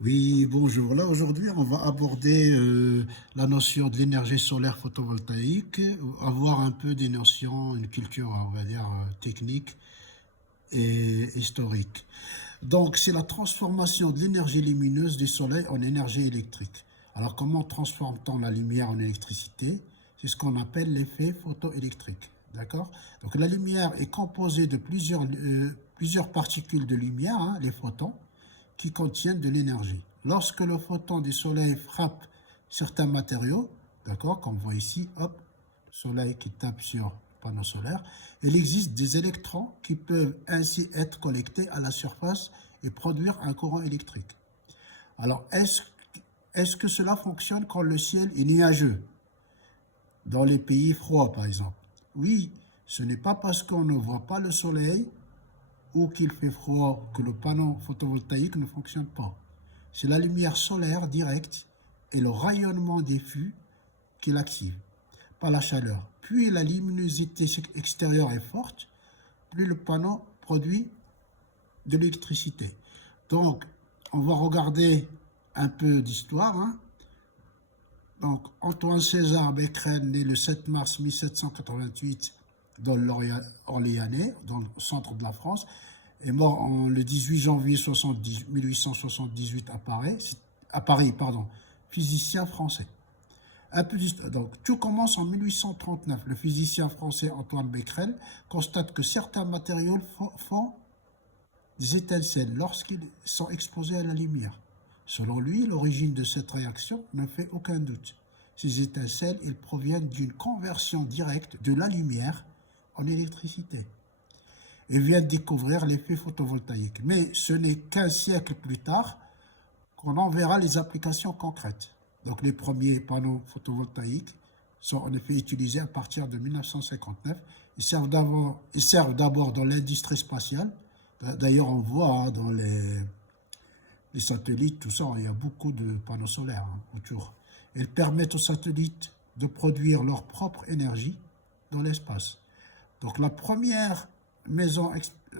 Oui, bonjour. Là, aujourd'hui, on va aborder la notion de l'énergie solaire photovoltaïque, avoir un peu des notions, une culture, on va dire, technique et historique. Donc, c'est la transformation de l'énergie lumineuse du soleil en énergie électrique. Alors, comment transforme-t-on la lumière en électricité? C'est ce qu'on appelle l'effet photoélectrique. D'accord? Donc, la lumière est composée de plusieurs particules de lumière, hein, les photons, qui contiennent de l'énergie. Lorsque le photon du soleil frappe certains matériaux, d'accord, comme on voit ici, hop, soleil qui tape sur le panneau solaire, il existe des électrons qui peuvent ainsi être collectés à la surface et produire un courant électrique. Alors, est-ce que cela fonctionne quand le ciel est nuageux, dans les pays froids par exemple? Oui, ce n'est pas parce qu'on ne voit pas le soleil ou qu'il fait froid que le panneau photovoltaïque ne fonctionne pas. C'est la lumière solaire directe et le rayonnement diffus qui l'active, pas la chaleur. Plus la luminosité extérieure est forte, plus le panneau produit de l'électricité. Donc, on va regarder un peu d'histoire, hein. Donc, Antoine César Becquerel, né le 7 mars 1788 dans l'Orléanais, dans le centre de la France, est mort le 18 janvier 1878 à Paris, pardon, physicien français. Donc, tout commence en 1839. Le physicien français Antoine Becquerel constate que certains matériaux font des étincelles lorsqu'ils sont exposés à la lumière. Selon lui, l'origine de cette réaction ne fait aucun doute. Ces étincelles, ils proviennent d'une conversion directe de la lumière en électricité. Il vient de découvrir l'effet photovoltaïque. Mais ce n'est qu'un siècle plus tard qu'on en verra les applications concrètes. Donc les premiers panneaux photovoltaïques sont en effet utilisés à partir de 1959. Ils servent d'abord dans l'industrie spatiale. D'ailleurs, on voit hein, dans les satellites, tout ça, il y a beaucoup de panneaux solaires hein, autour. Ils permettent aux satellites de produire leur propre énergie dans l'espace. Donc maison,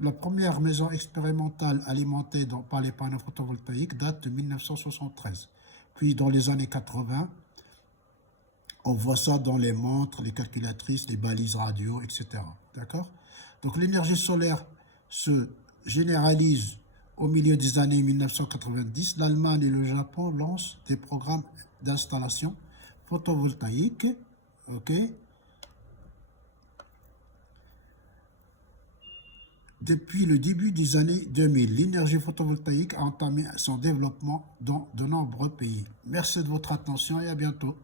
la première maison expérimentale alimentée par les panneaux photovoltaïques date de 1973. Puis dans les années 80, on voit ça dans les montres, les calculatrices, les balises radio, etc. D'accord? Donc l'énergie solaire se généralise au milieu des années 1990. L'Allemagne et le Japon lancent des programmes d'installation photovoltaïque. Ok. Depuis le début des années 2000, l'énergie photovoltaïque a entamé son développement dans de nombreux pays. Merci de votre attention et à bientôt.